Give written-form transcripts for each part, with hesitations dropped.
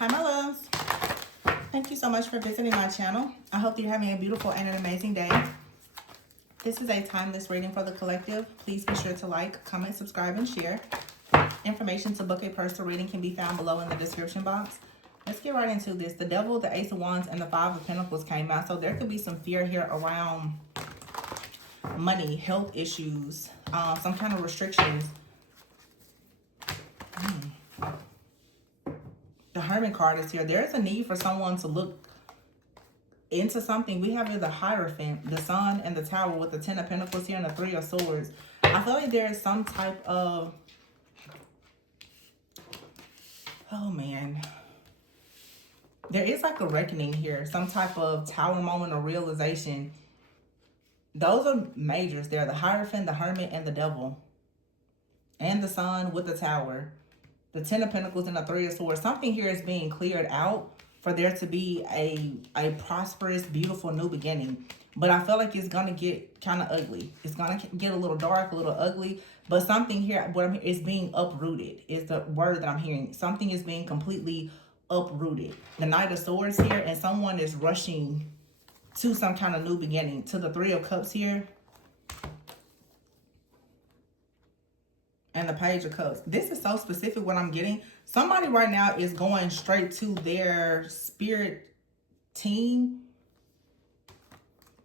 Hi, my loves. Thank you so much for visiting my channel. I hope you're having a beautiful and an amazing day. This is a timeless reading for the collective. Please be sure to like, comment, subscribe, and share. Information to book a personal reading can be found below in the description box. Let's get right into this. The Devil, the Ace of Wands, and the Five of Pentacles came out. So there could be some fear here around money, health issues, some kind of restrictions. The Hermit card is here. There's a need for someone to look into something. We have here the Hierophant, the Sun, and the Tower with the Ten of Pentacles here and the Three of Swords. I feel like there is some type of... Oh, man. There is like a reckoning here. Some type of tower moment or realization. Those are majors there. The Hierophant, the Hermit, and the Devil. And the Sun with the Tower. The Ten of Pentacles and the Three of Swords. Something here is being cleared out for there to be a prosperous, beautiful new beginning. But I feel like it's going to get kind of ugly. It's going to get a little dark, a little ugly. But something here, what I'm hearing, is being uprooted is the word that I'm hearing. Something is being completely uprooted. The Knight of Swords here, and someone is rushing to some kind of new beginning. To the Three of Cups here. And the Page of Cups. This is so specific what I'm getting. Somebody right now is going straight to their spirit team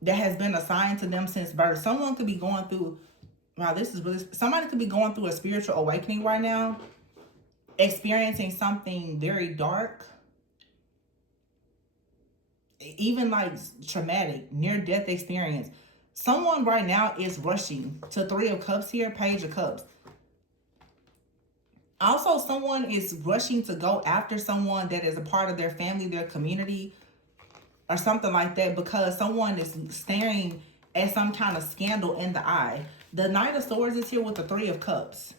that has been assigned to them since birth. Someone could be going through, wow, this is really, somebody could be going through a spiritual awakening right now, experiencing something very dark, even like traumatic, near-death experience. Someone right now is rushing to Three of Cups here, Page of Cups. Also, someone is rushing to go after someone that is a part of their family, their community, or something like that, because someone is staring at some kind of scandal in the eye. The Knight of Swords is here with the Three of Cups.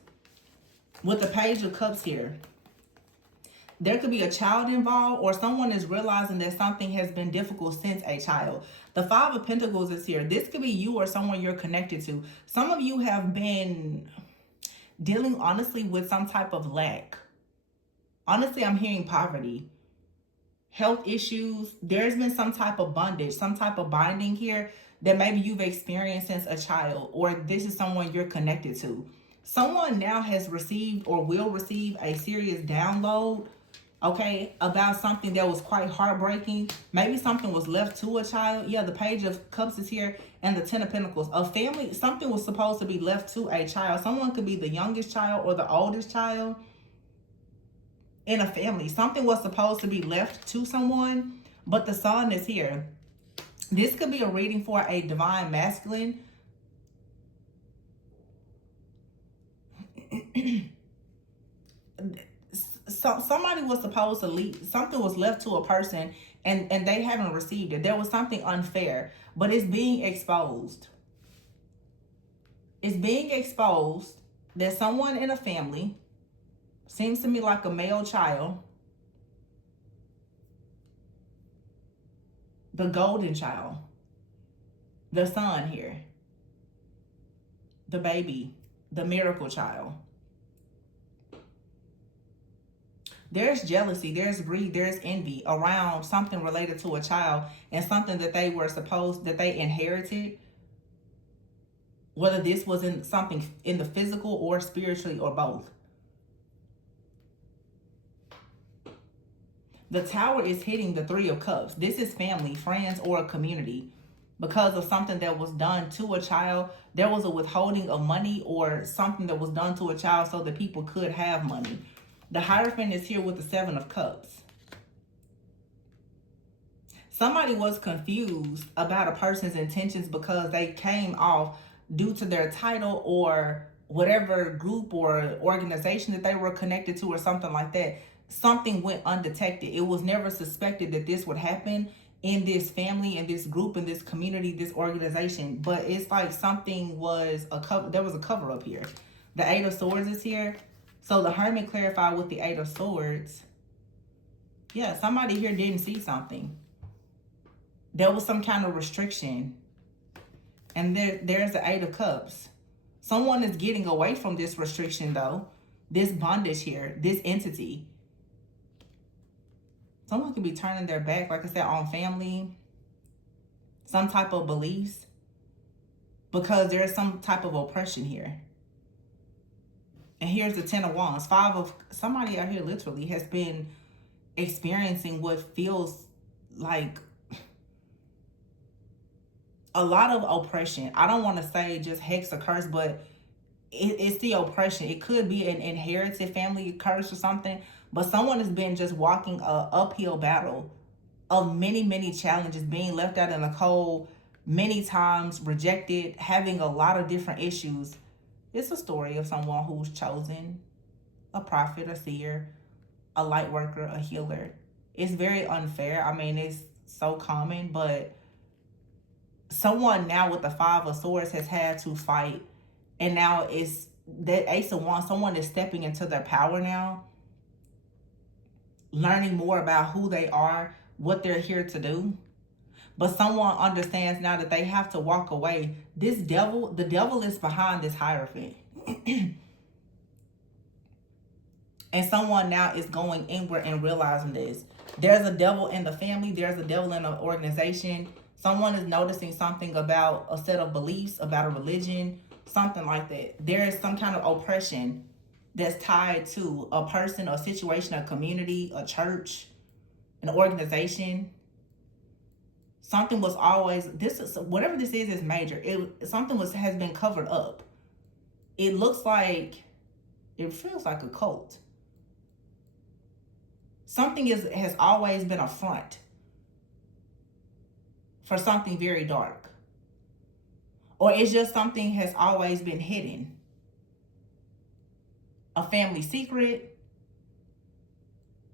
With the Page of Cups here. There could be a child involved, or someone is realizing that something has been difficult since a child. The Five of Pentacles is here. This could be you or someone you're connected to. Some of you have been dealing honestly with some type of lack. Honestly, I'm hearing poverty, health issues. There's been some type of bondage, some type of binding here that maybe you've experienced since a child, or this is someone you're connected to. Someone now has received or will receive a serious download, okay, about something that was quite heartbreaking. Maybe something was left to a child. Yeah, the Page of Cups is here and the Ten of Pentacles. A family, something was supposed to be left to a child. Someone could be the youngest child or the oldest child in a family. Something was supposed to be left to someone, but the Sun is here. This could be a reading for a divine masculine. So somebody was supposed to leave, something was left to a person and they haven't received it. There was something unfair, but it's being exposed. It's being exposed that someone in a family, seems to me like a male child, the golden child, the son here, the baby, the miracle child. There's jealousy, there's greed, there's envy around something related to a child and something that they were supposed, that they inherited. Whether this was in something in the physical or spiritually or both. The Tower is hitting the Three of Cups. This is family, friends, or a community. Because of something that was done to a child, there was a withholding of money or something that was done to a child so that people could have money. The Hierophant is here with the Seven of Cups. Somebody was confused about a person's intentions because they came off due to their title or whatever group or organization that they were connected to or something like that. Something went undetected. It was never suspected that this would happen in this family, in this group, in this community, this organization. But it's like something was there was a cover up here. The Eight of Swords is here. So the Hermit clarified with the Eight of Swords. Yeah, somebody here didn't see something. There was some kind of restriction. And there's the Eight of Cups. Someone is getting away from this restriction though. This bondage here, this entity. Someone could be turning their back, like I said, on family, some type of beliefs, because there is some type of oppression here. And here's the 10 of Wands. Somebody out here literally has been experiencing what feels like a lot of oppression. I don't want to say just hex or curse, but it's the oppression. It could be an inherited family curse or something, but someone has been just walking a uphill battle of many, many challenges, being left out in the cold many times, rejected, having a lot of different issues. It's a story of someone who's chosen a prophet, a seer, a light worker, a healer. It's very unfair. I mean, it's so common, but someone now with the 5 of Swords has had to fight, and now it's that Ace of Wands. Someone is stepping into their power now, learning more about who they are, what they're here to do. But someone understands now that they have to walk away. The devil is behind this Hierophant. And someone now is going inward and realizing this. There's a devil in the family. There's a devil in the organization. Someone is noticing something about a set of beliefs, about a religion, something like that. There is some kind of oppression that's tied to a person, a situation, a community, a church, an organization. Something was always, whatever this is major. Something has been covered up. It looks like, it feels like a cult. Something has always been a front for something very dark. Or it's just something has always been hidden. A family secret.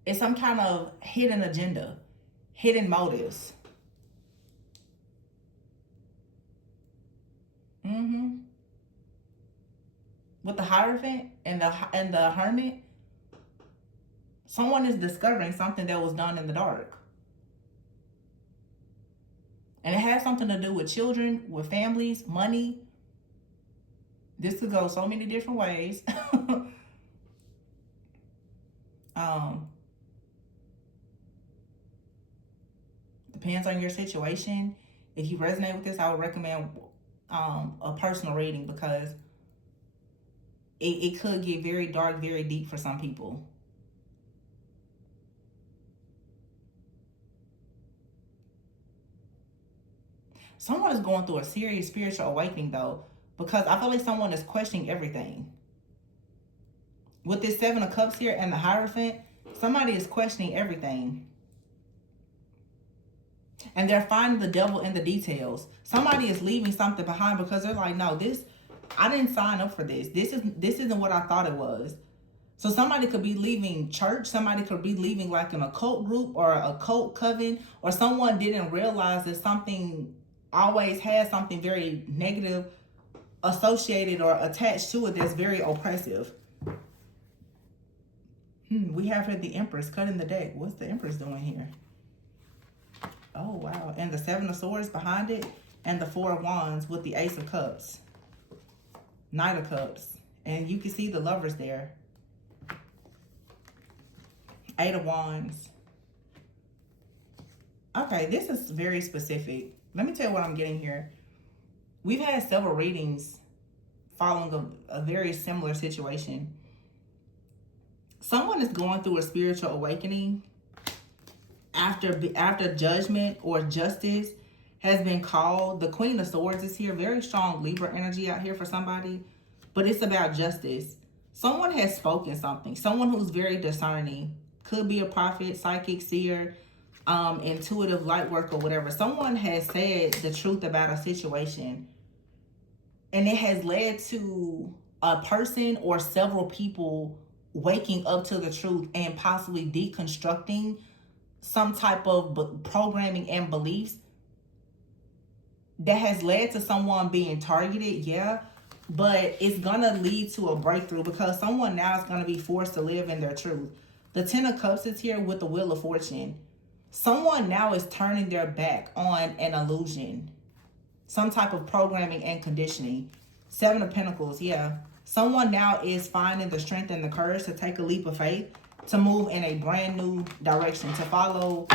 It's some kind of hidden agenda, hidden motives. With the Hierophant and the Hermit, someone is discovering something that was done in the dark. And it has something to do with children, with families, money. This could go so many different ways. Depends on your situation. If you resonate with this, I would recommend a personal reading, because it could get very dark, very deep for some people. Someone is going through a serious spiritual awakening, though, because I feel like someone is questioning everything. With this 7 of Cups here and the Hierophant, somebody is questioning everything. And they're finding the devil in the details. Somebody is leaving something behind because they're like, no, I didn't sign up for this. This isn't what I thought it was. So somebody could be leaving church. Somebody could be leaving like an occult group or a cult coven, or someone didn't realize that something always has something very negative associated or attached to it that's very oppressive. We have here the Empress cutting the deck. What's the Empress doing here? Oh, wow. And the 7 of Swords behind it, and the 4 of Wands with the Ace of Cups. Knight of Cups. And you can see the Lovers there. 8 of Wands. Okay, this is very specific. Let me tell you what I'm getting here. We've had several readings following a very similar situation. Someone is going through a spiritual awakening after judgment or justice has been called. The Queen of Swords is here. Very strong Libra energy out here for somebody. But it's about justice. Someone has spoken something. Someone who's very discerning. Could be a prophet, psychic, seer, intuitive, light work, or whatever. Someone has said the truth about a situation. And it has led to a person or several people waking up to the truth and possibly deconstructing some type of programming and beliefs that has led to someone being targeted, yeah, but it's gonna lead to a breakthrough, because someone now is gonna be forced to live in their truth. The 10 of Cups is here with the Wheel of Fortune. Someone now is turning their back on an illusion, some type of programming and conditioning. 7 of Pentacles, yeah. Someone now is finding the strength and the courage to take a leap of faith to move in a brand new direction, to follow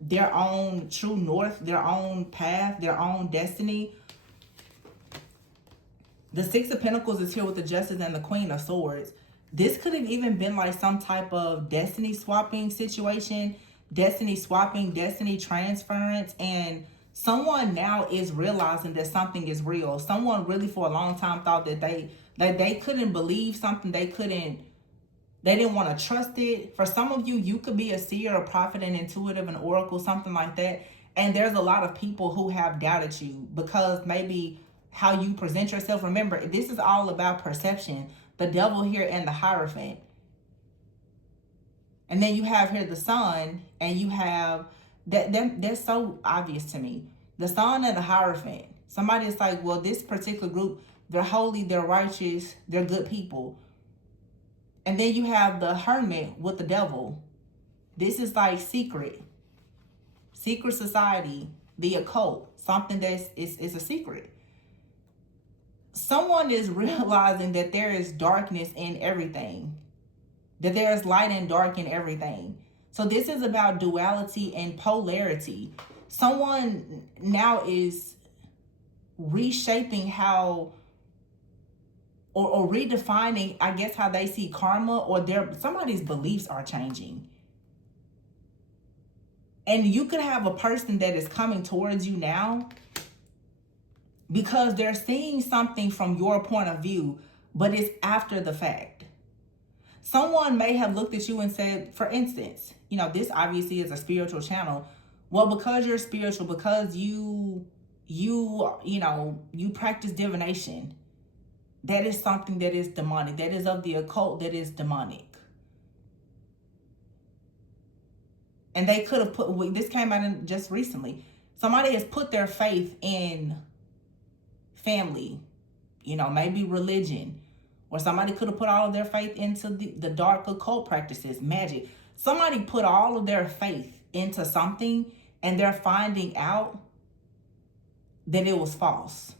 their own true north, their own path, their own destiny. The Six of Pentacles is here with the Justice and the Queen of Swords. This could have even been like some type of destiny swapping situation, destiny swapping, destiny transference, and someone now is realizing that something is real. Someone really for a long time thought that they couldn't believe something, they didn't want to trust it. For some of you, you could be a seer, a prophet, an intuitive, an oracle, something like that. And there's a lot of people who have doubted you because maybe how you present yourself. Remember, this is all about perception. The devil here and the Hierophant. And then you have here the Sun, and you have, that's so obvious to me. The Sun and the Hierophant. Somebody is like, well, this particular group, they're holy, they're righteous, they're good people. And then you have the Hermit with the devil. This is like secret society, the occult, something that's is a secret. Someone is realizing that there is darkness in everything, that there is light and dark in everything. So this is about duality and polarity. Someone now is reshaping how, or redefining, I guess, how they see karma, or somebody's beliefs are changing. And you could have a person that is coming towards you now because they're seeing something from your point of view, but it's after the fact. Someone may have looked at you and said, for instance, this obviously is a spiritual channel. Well, because you're spiritual, because you practice divination, that is something that is demonic. That is of the occult, that is demonic. And they could have put, this came out just recently. Somebody has put their faith in family, maybe religion. Or somebody could have put all of their faith into the dark occult practices, magic. Somebody put all of their faith into something, and they're finding out that it was false.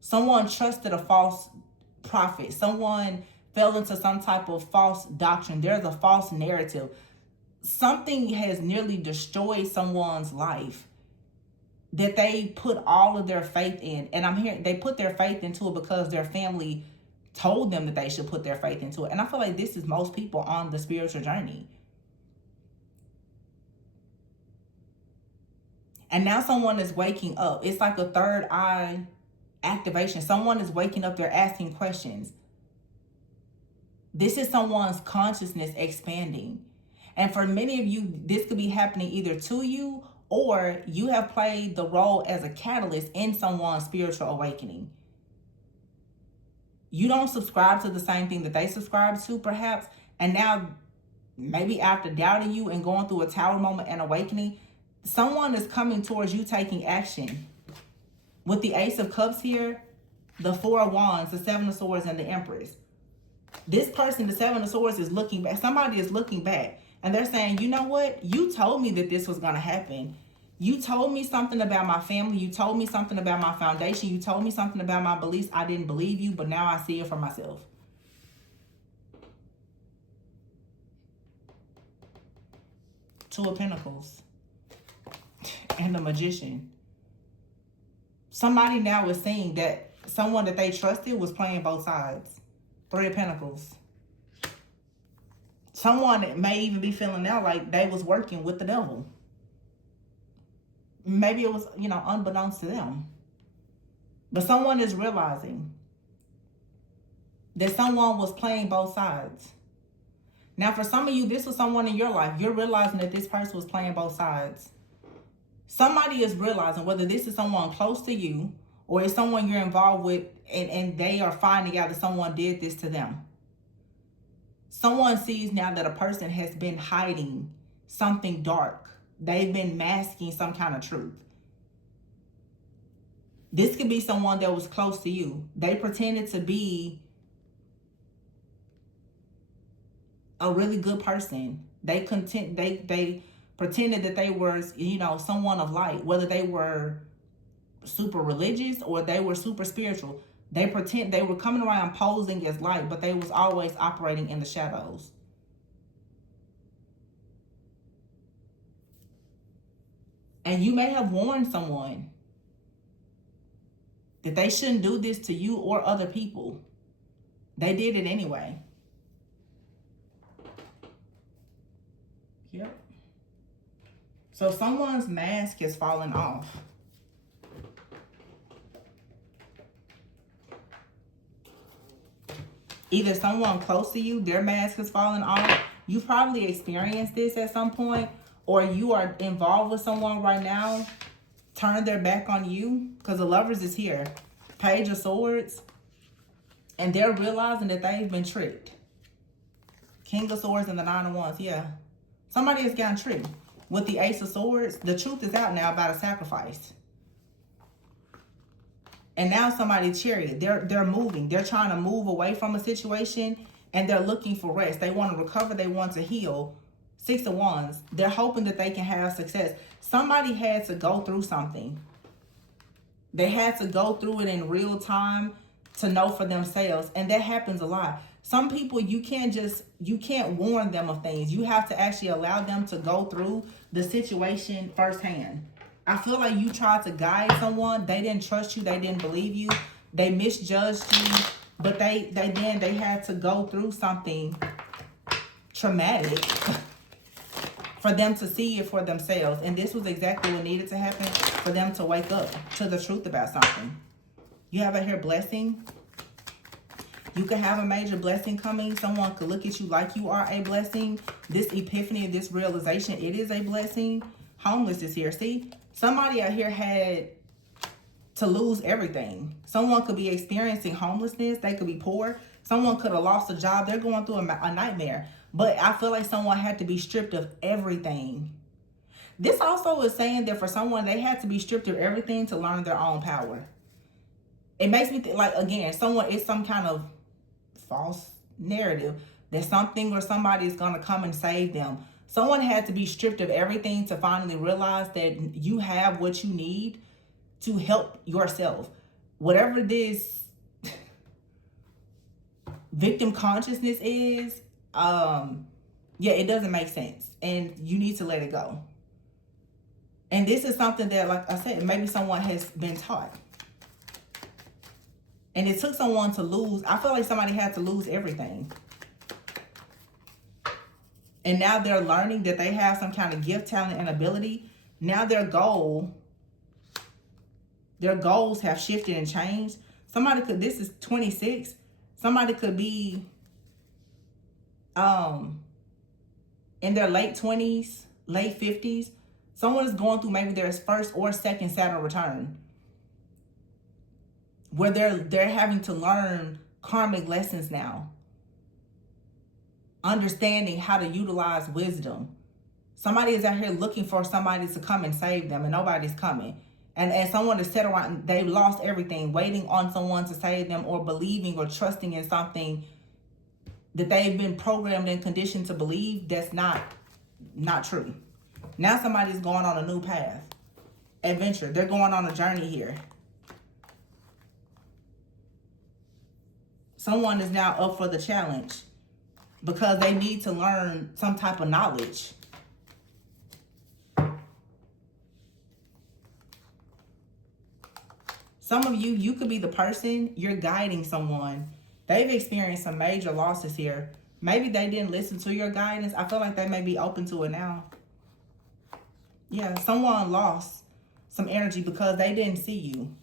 Someone trusted a false prophet. Someone fell into some type of false doctrine. There's a false narrative. Something has nearly destroyed someone's life that they put all of their faith in. And I'm hearing they put their faith into it because their family told them that they should put their faith into it. And I feel like this is most people on the spiritual journey. And now someone is waking up. It's like a third eye activation. Someone is waking up. They're asking questions. This is someone's consciousness expanding. And for many of you, this could be happening either to you, or you have played the role as a catalyst in someone's spiritual awakening. You don't subscribe to the same thing that they subscribe to, perhaps. And now, maybe after doubting you and going through a tower moment and awakening, someone is coming towards you taking action. With the Ace of Cups here, the Four of Wands, the Seven of Swords, and the Empress. This person, the Seven of Swords, is looking back. Somebody is looking back. And they're saying, you know what? You told me that this was going to happen. You told me something about my family. You told me something about my foundation. You told me something about my beliefs. I didn't believe you, but now I see it for myself. Two of Pentacles. And the Magician. Somebody now is seeing that someone that they trusted was playing both sides. Three of Pentacles. Someone may even be feeling now like they was working with the devil. Maybe it was, unbeknownst to them. But someone is realizing that someone was playing both sides. Now, for some of you, this was someone in your life. You're realizing that this person was playing both sides. Somebody is realizing, whether this is someone close to you or it's someone you're involved with, and they are finding out that someone did this to them. Someone sees now that a person has been hiding something dark. They've been masking some kind of truth. This could be someone that was close to you. They pretended to be a really good person. They pretended that they were, someone of light, whether they were super religious or they were super spiritual. They pretend they were coming around posing as light, but they was always operating in the shadows. And you may have warned someone that they shouldn't do this to you or other people. They did it anyway. Yep. So someone's mask has fallen off. Either someone close to you, their mask has fallen off. You probably experienced this at some point, or you are involved with someone right now, turn their back on you, because the Lovers is here. Page of Swords. And they're realizing that they've been tricked. King of Swords and the Nine of Wands, yeah. Somebody has gotten tricked. With the Ace of Swords, the truth is out now about a sacrifice. And now somebody's Chariot. They're moving. They're trying to move away from a situation, and they're looking for rest. They want to recover. They want to heal. Six of Wands. They're hoping that they can have success. Somebody had to go through something. They had to go through it in real time to know for themselves. And that happens a lot. Some people, you can't warn them of things. You have to actually allow them to go through the situation firsthand. I feel like you tried to guide someone. They didn't trust you. They didn't believe you. They misjudged you. But they had to go through something traumatic for them to see it for themselves. And this was exactly what needed to happen for them to wake up to the truth about something. You have out here blessing. You could have a major blessing coming. Someone could look at you like you are a blessing. This epiphany, this realization, it is a blessing. Homeless is here. See, somebody out here had to lose everything. Someone could be experiencing homelessness. They could be poor. Someone could have lost a job. They're going through a nightmare. But I feel like someone had to be stripped of everything. This also is saying that for someone, they had to be stripped of everything to learn their own power. It makes me think, like, again, it's some kind of false narrative that something or somebody is going to come and save them. Someone had to be stripped of everything to finally realize that you have what you need to help yourself. Whatever this victim consciousness is, yeah, it doesn't make sense. And you need to let it go. And this is something that, like I said, maybe someone has been taught. And it took someone to lose. I feel like somebody had to lose everything. And now they're learning that they have some kind of gift, talent, and ability. Now their goals have shifted and changed. Somebody could, this is 26. Somebody could be in their late 20s, late 50s. Someone is going through maybe their first or second Saturn return, where they're having to learn karmic lessons now. Understanding how to utilize wisdom. Somebody is out here looking for somebody to come and save them, and nobody's coming. And someone is set around, they've lost everything, waiting on someone to save them, or believing or trusting in something that they've been programmed and conditioned to believe that's not true. Now somebody's going on a new path. Adventure. They're going on a journey here. Someone is now up for the challenge because they need to learn some type of knowledge. Some of you, you could be the person, you're guiding someone. They've experienced some major losses here. Maybe they didn't listen to your guidance. I feel like they may be open to it now. Yeah, someone lost some energy because they didn't see you.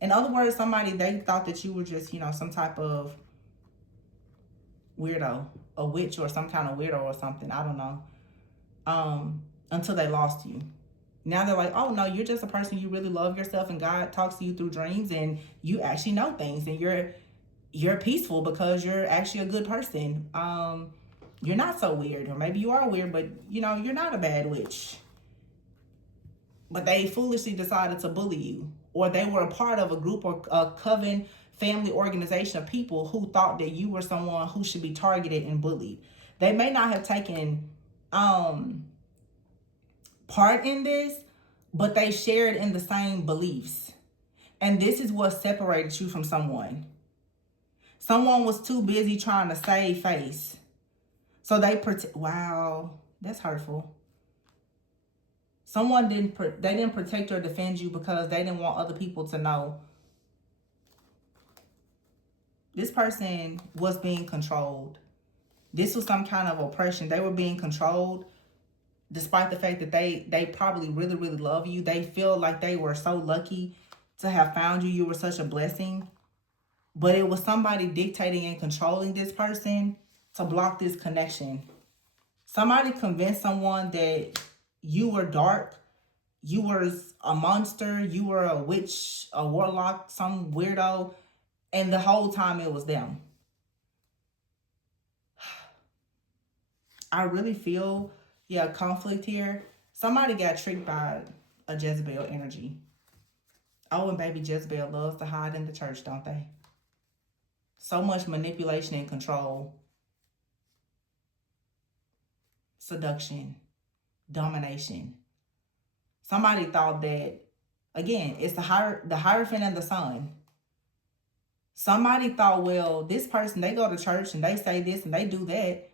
In other words, somebody, they thought that you were just, some type of weirdo, a witch or some kind of weirdo or something. I don't know. Until they lost you. Now they're like, oh no, you're just a person, you really love yourself, and God talks to you through dreams, and you actually know things, and you're peaceful because you're actually a good person. You're not so weird, or maybe you are weird, but you're not a bad witch. But they foolishly decided to bully you, or they were a part of a group or a coven, family organization of people who thought that you were someone who should be targeted and bullied. They may not have taken part in this, but they shared in the same beliefs. And this is what separated you from someone. Someone was too busy trying to save face. So they wow, that's hurtful. Someone they didn't protect or defend you because they didn't want other people to know. This person was being controlled. This was some kind of oppression. They were being controlled despite the fact that they probably really, really love you. They feel like they were so lucky to have found you. You were such a blessing. But it was somebody dictating and controlling this person to block this connection. Somebody convinced someone that you were dark, you were a monster, you were a witch, a warlock, some weirdo, and the whole time it was them. I really feel, conflict here. Somebody got tricked by a Jezebel energy. Oh, and baby, Jezebel loves to hide in the church, don't they? So much manipulation and control. Seduction. Domination. Somebody thought that, again, it's the Hierophant and the Sun. Somebody thought, well, this person, they go to church and they say this and they do that.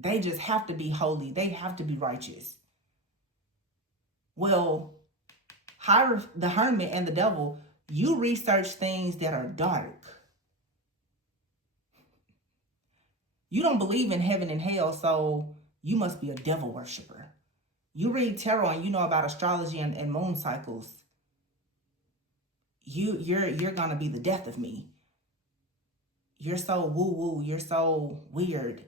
They just have to be holy. They have to be righteous. Well, the hermit and the devil, you research things that are dark. You don't believe in heaven and hell, so you must be a devil worshiper. You read tarot and you know about astrology and moon cycles. You're gonna be the death of me. You're so woo-woo. You're so weird.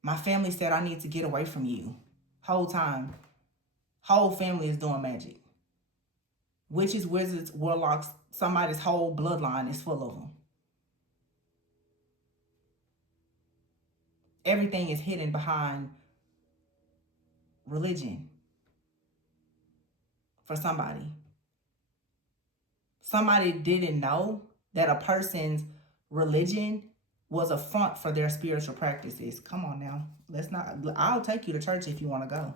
My family said I need to get away from you. Whole time. Whole family is doing magic. Witches, wizards, warlocks, somebody's whole bloodline is full of them. Everything is hidden behind religion for somebody. Somebody didn't know that a person's religion was a front for their spiritual practices. Come on now. I'll take you to church if you want to go.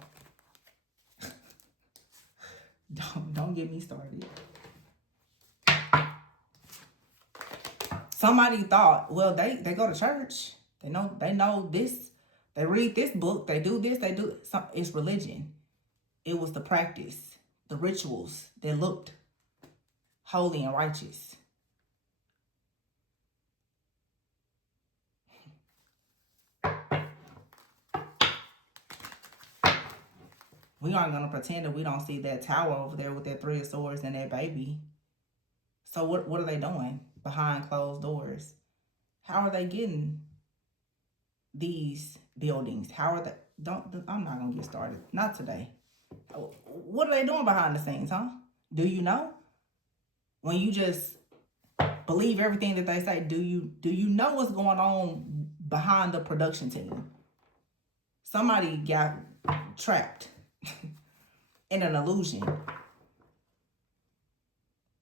Don't get me started. Somebody thought, well, they go to church. They know this. They read this book. They do this. They do. It's religion. It was the practice, the rituals that looked holy and righteous. We aren't going to pretend that we don't see that tower over there with that 3 of swords and that baby. So what are they doing behind closed doors? How are they getting these buildings? How are they? I'm not going to get started. Not today. What are they doing behind the scenes, huh? Do you know? When you just believe everything that they say, do you know what's going on behind the production team? Somebody got trapped in an illusion.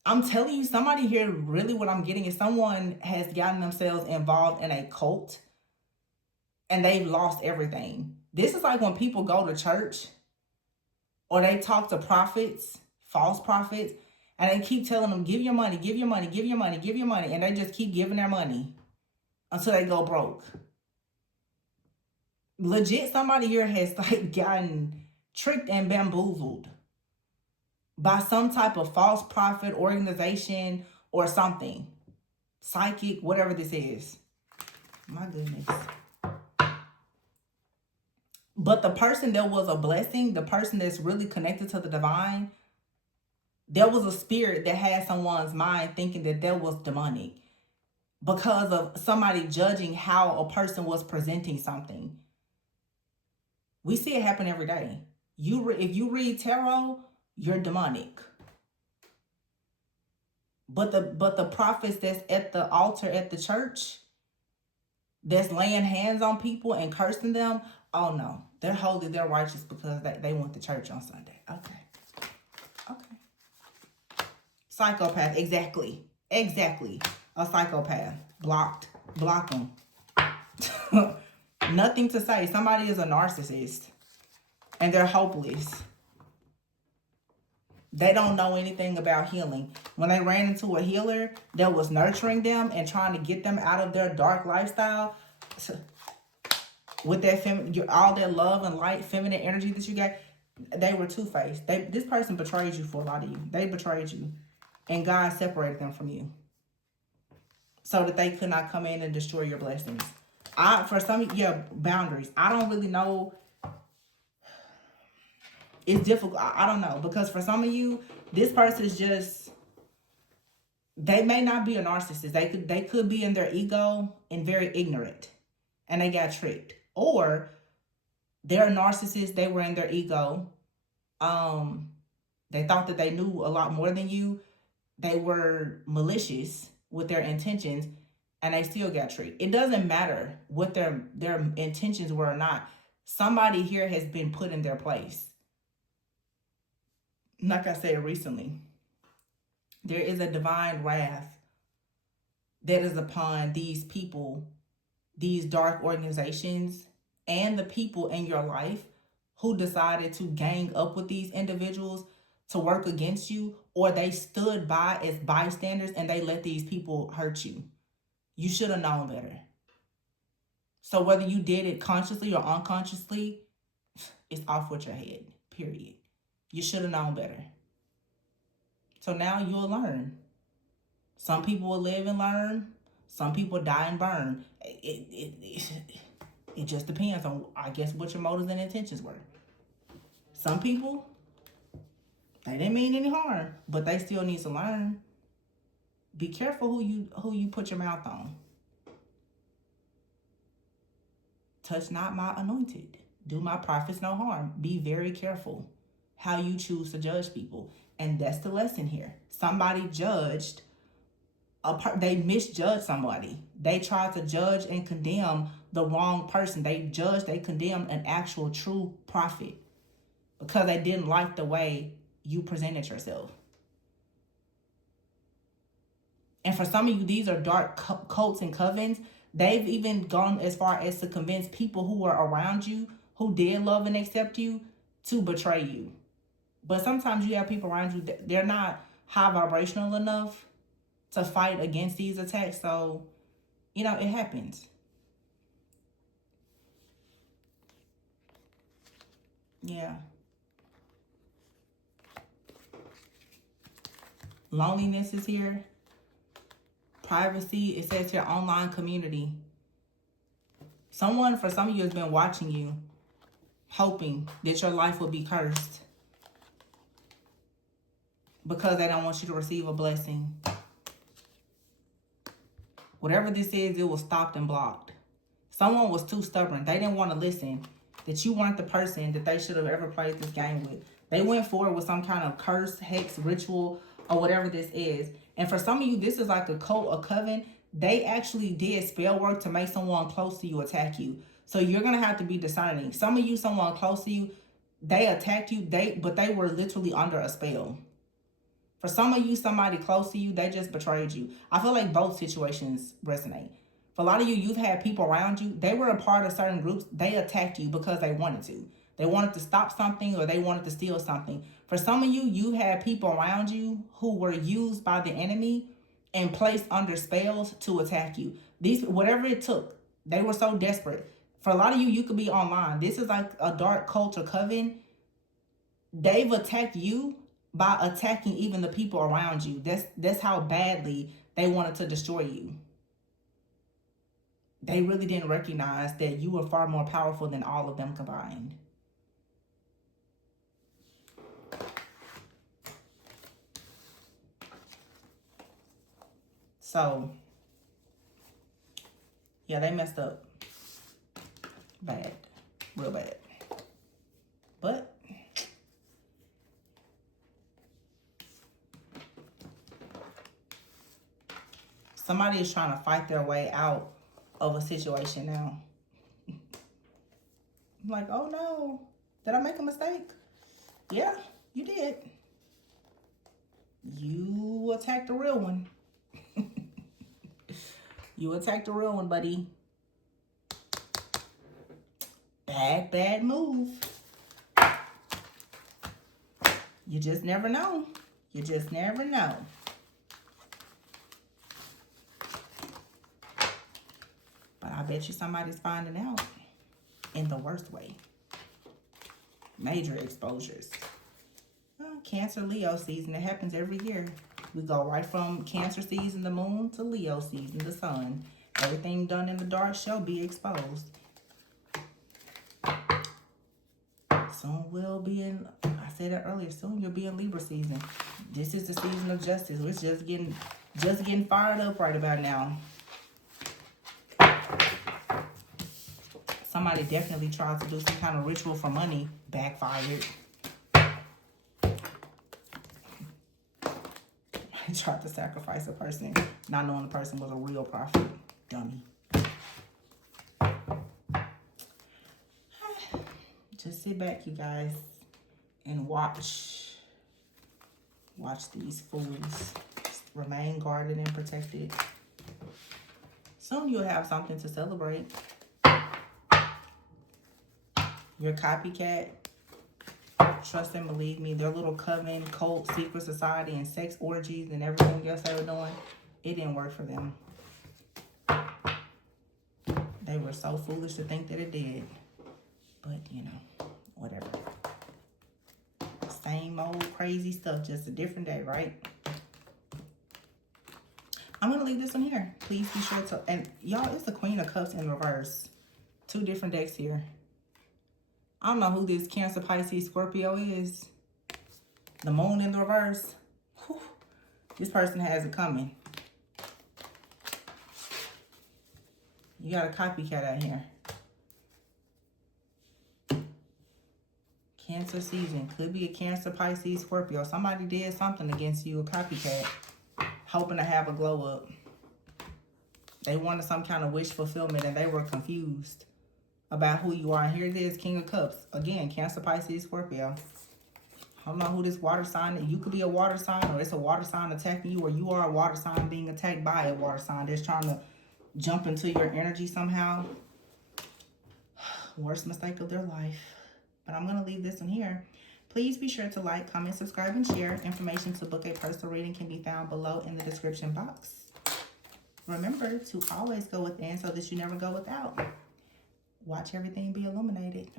I'm telling you, somebody here, really what I'm getting is someone has gotten themselves involved in a cult and they've lost everything. This is like when people go to church or they talk to prophets, false prophets, and they keep telling them, give your money, give your money, give your money, give your money. And they just keep giving their money until they go broke. Legit, somebody here has like gotten tricked and bamboozled by some type of false prophet organization or something. Psychic, whatever this is. My goodness. But the person that was a blessing, the person that's really connected to the divine, there was a spirit that had someone's mind thinking that that was demonic because of somebody judging how a person was presenting something. We see it happen every day. If you read tarot, you're demonic. But the prophets that's at the altar at the church, that's laying hands on people and cursing them, oh no, they're holy, they're righteous because they went to church on Sunday. Okay. Psychopath, exactly. A psychopath. Block them. Nothing to say. Somebody is a narcissist and they're hopeless. They don't know anything about healing. When they ran into a healer that was nurturing them and trying to get them out of their dark lifestyle, with that all that love and light, feminine energy that you got, they were two-faced. This person betrayed you for a lot of you. They betrayed you, and God separated them from you so that they could not come in and destroy your blessings. For some, boundaries. I don't really know. It's difficult. I don't know, because for some of you, this person is just, they may not be a narcissist. They could be in their ego and very ignorant, and they got tricked. Or they're a narcissist. They were in their ego. They thought that they knew a lot more than you. They were malicious with their intentions, and they still got tricked. It doesn't matter what their intentions were or not. Somebody here has been put in their place. Like I said recently, there is a divine wrath that is upon these people, these dark organizations, and the people in your life who decided to gang up with these individuals to work against you, or they stood by as bystanders and they let these people hurt you. You should have known better. So whether you did it consciously or unconsciously, it's off with your head, period. You should have known better. So now you'll learn. Some people will live and learn. Some people die and burn. It just depends on, I guess, what your motives and intentions were. Some people, they didn't mean any harm, but they still need to learn. Be careful who you put your mouth on. Touch not my anointed. Do my prophets no harm. Be very careful how you choose to judge people. And that's the lesson here. Somebody judged, they misjudged somebody. They tried to judge and condemn the wrong person. They condemned an actual true prophet because they didn't like the way you presented yourself. And for some of you, these are dark cults and covens. They've even gone as far as to convince people who were around you, who did love and accept you, to betray you. But sometimes you have people around you that they're not high vibrational enough to fight against these attacks. So, it happens. Yeah. Loneliness is here. Privacy, it says here, online community. Someone, for some of you, has been watching you, hoping that your life will be cursed because they don't want you to receive a blessing. Whatever this is, it was stopped and blocked. Someone was too stubborn. They didn't want to listen, that you weren't the person that they should have ever played this game with. They went forward with some kind of curse, hex, ritual, or whatever this is. And for some of you, this is like a cult, a coven. They actually did spell work to make someone close to you attack you. So you're going to have to be discerning. Some of you, someone close to you, they attacked you, but they were literally under a spell. For some of you, somebody close to you, they just betrayed you. I feel like both situations resonate. For a lot of you, you've had people around you, they were a part of certain groups. They attacked you because they wanted to. They wanted to stop something, or they wanted to steal something. For some of you, you had people around you who were used by the enemy and placed under spells to attack you. Whatever it took, they were so desperate. For a lot of you, you could be online. This is like a dark culture coven. They've attacked you by attacking even the people around you. That's how badly they wanted to destroy you. They really didn't recognize that you were far more powerful than all of them combined. So, yeah, they messed up bad, real bad. But somebody is trying to fight their way out of a situation now. I'm like, oh no, did I make a mistake? Yeah, you did. You attacked the real one. You attacked the real one, buddy. Bad move. You just never know. You just never know. But I bet you somebody's finding out in the worst way. Major exposures. Cancer, Leo season. It happens every year. We go right from Cancer season, the moon, to Leo season, the sun. Everything done in the dark shall be exposed. Soon we'll be in, I said it earlier, soon you'll be in Libra season. This is the season of justice. We're just getting fired up right about now. Somebody definitely tried to do some kind of ritual for money. Backfired. I tried to sacrifice a person, not knowing the person was a real prophet. Dummy. Just sit back, you guys, and watch these fools. Just remain guarded and protected. Soon you'll have something to celebrate. Your copycat, trust and believe me, their little coven, cult, secret society, and sex orgies and everything else they were doing, it didn't work for them. They were so foolish to think that it did. But, you know, whatever. Same old crazy stuff, just a different day, right? I'm going to leave this one here. Please be sure to, and y'all, it's the Queen of Cups in reverse. 2 different decks here. I don't know who this Cancer, Pisces, Scorpio is. The moon in the reverse. Whew. This person has it coming. You got a copycat out here. Cancer season. Could be a Cancer, Pisces, Scorpio. Somebody did something against you, a copycat. Hoping to have a glow up. They wanted some kind of wish fulfillment and they were confused about who you are. And here it is, King of Cups. Again, Cancer, Pisces, Scorpio. I don't know who this water sign is. You could be a water sign, or it's a water sign attacking you, or you are a water sign being attacked by a water sign that's trying to jump into your energy somehow. Worst mistake of their life. But I'm going to leave this one here. Please be sure to like, comment, subscribe, and share. Information to book a personal reading can be found below in the description box. Remember to always go within so that you never go without. Watch everything be illuminated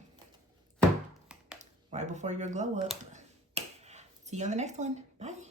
right before your glow up. See you on the next one. Bye.